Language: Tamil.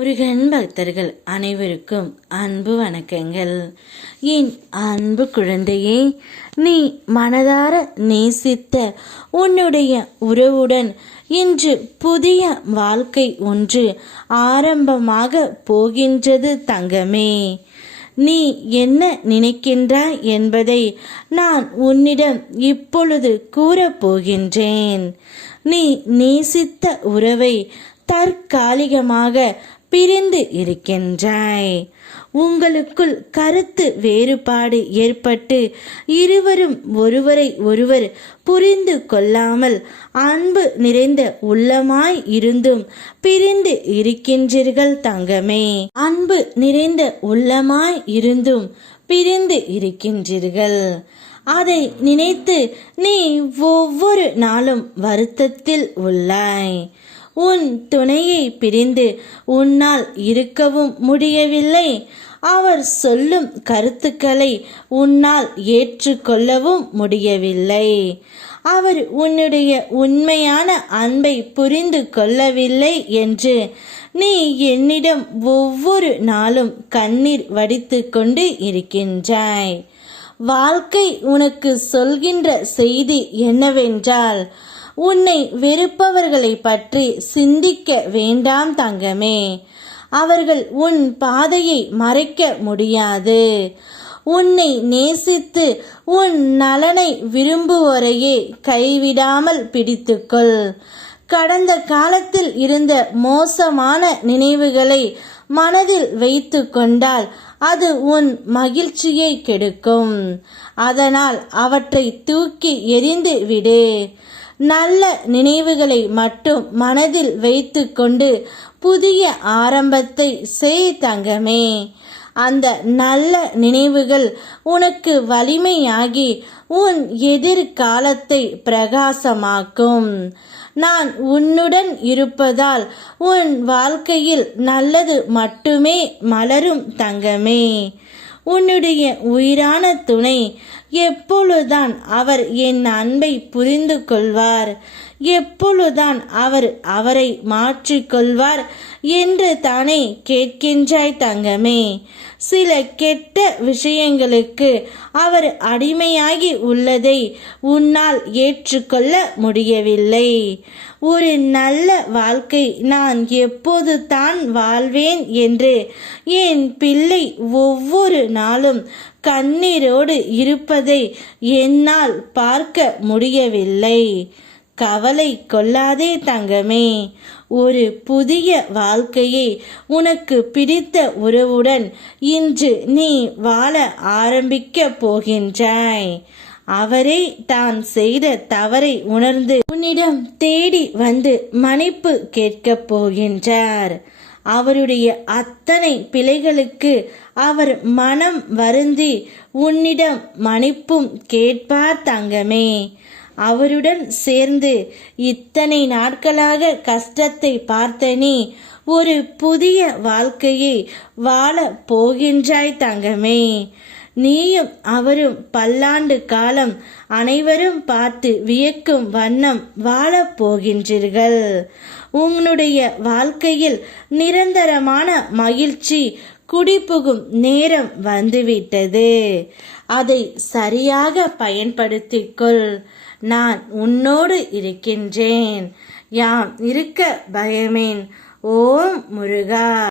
முருகன் பக்தர்கள் அனைவருக்கும் அன்பு வணக்கங்கள். என் அன்பு குழந்தையே, நீ மனதார நேசித்த உன்னுடைய உறவுடன் இன்று புதிய வாழ்க்கை ஒன்று ஆரம்பமாக போகின்றது தங்கமே. நீ என்ன நினைக்கின்றாய் என்பதை நான் உன்னிடம் இப்பொழுது கூறப்போகின்றேன். நீ நேசித்த உறவை தற்காலிகமாக பிரிந்து இருக்கின்றாய். உங்களுக்குள் கருத்து வேறுபாடு ஏற்பட்டு இருவரும் ஒருவரை ஒருவர் புரிந்து கொள்ளாமல் அன்பு நிறைந்த உள்ளமாய் இருந்தும் பிரிந்து இருக்கின்றீர்கள் தங்கமே. அன்பு நிறைந்த உள்ளமாய் இருந்தும் பிரிந்து இருக்கின்றீர்கள். அதை நினைத்து நீ ஒவ்வொரு நாளும் வருத்தத்தில் உள்ளாய். உன் துணையை பிரிந்து உன்னால் இருக்கவும் முடியவில்லை. அவர் சொல்லும் கருத்துக்களை உன்னால் ஏற்றுக்கொள்ளவும் முடியவில்லை. அவர் உன்னுடைய உண்மையான அன்பை புரிந்து கொள்ளவில்லை என்று நீ என்னிடம் ஒவ்வொரு நாளும் கண்ணீர் வடித்து கொண்டு இருக்கின்றாய். வாழ்க்கை உனக்கு சொல்கின்ற செய்தி என்னவென்றால், உன்னை வெறுப்பவர்களை பற்றி சிந்திக்க வேண்டாம் தங்கமே. அவர்கள் உன் பாதையை மறைக்க முடியாது. உன்னை நேசித்து உன் நலனை விரும்புவோரையே கைவிடாமல் பிடித்துக்கொள். கடந்த காலத்தில் இருந்த மோசமான நினைவுகளை மனதில் வைத்து கொண்டால் அது உன் மகிழ்ச்சியை கெடுக்கும். அதனால் அவற்றை தூக்கி எறிந்து விடு. நல்ல நினைவுகளை மட்டும் மனதில் வைத்து கொண்டு புதிய ஆரம்பத்தை செய் தங்கமே. அந்த நல்ல நினைவுகள் உனக்கு வலிமையாகி உன் எதிர்காலத்தை பிரகாசமாக்கும். நான் உன்னுடன் இருப்பதால் உன் வாழ்க்கையில் நல்லது மட்டுமே மலரும் தங்கமே. உன்னுடைய உயிரான துணை எப்பொழுதுதான் அவர் என் அன்பை புரிந்து கொள்வார், எப்பொழுதுதான் அவர் அவரை மாற்றிக்கொள்வார் என்று தானே கேட்கின்றாய் தங்கமே. சில கெட்ட விஷயங்களுக்கு அவர் அடிமையாகி உள்ளதை உன்னால் ஏற்றுக்கொள்ள முடியவில்லை. ஒரு நல்ல வாழ்க்கை நான் எப்போது தான் வாழ்வேன் என்று என் பிள்ளை ஒவ்வொரு நாளும் கண்ணீரோடு இருப்பதை என்னால் பார்க்க முடியவில்லை. கவலை கொள்ளாதே தங்கமே. ஒரு புதிய வாழ்க்கையை உனக்கு பிடித்த உறவுடன் இன்று நீ வாழ ஆரம்பிக்க போகின்றாய். அவரே தான் செய்த தவறை உணர்ந்து உன்னிடம் தேடி வந்து மன்னிப்பு கேட்கப் போகின்றார். அவருடைய அத்தனை பிழைகளுக்கு அவர் மனம் வருந்தி உன்னிடம் மன்னிப்பும் கேட்பார் தங்கமே. அவருடன் சேர்ந்து இத்தனை நாட்களாக கஷ்டத்தை பார்த்த நீ ஒரு புதிய வாழ்க்கையை வாழ போகின்றாய் தங்கமே. நீயும் அவரும் பல்லாண்டு காலம் அனைவரும் பார்த்து வியக்கும் வண்ணம் வாழப் போகின்றீர்கள். உன்னுடைய வாழ்க்கையில் நிரந்தரமான மகிழ்ச்சி குடிபுகும் நேரம் வந்துவிட்டது. அதை சரியாக பயன்படுத்திக்கொள். நான் உன்னோடு இருக்கின்றேன். யாம் இருக்க பயமேன். ஓம் முருகா.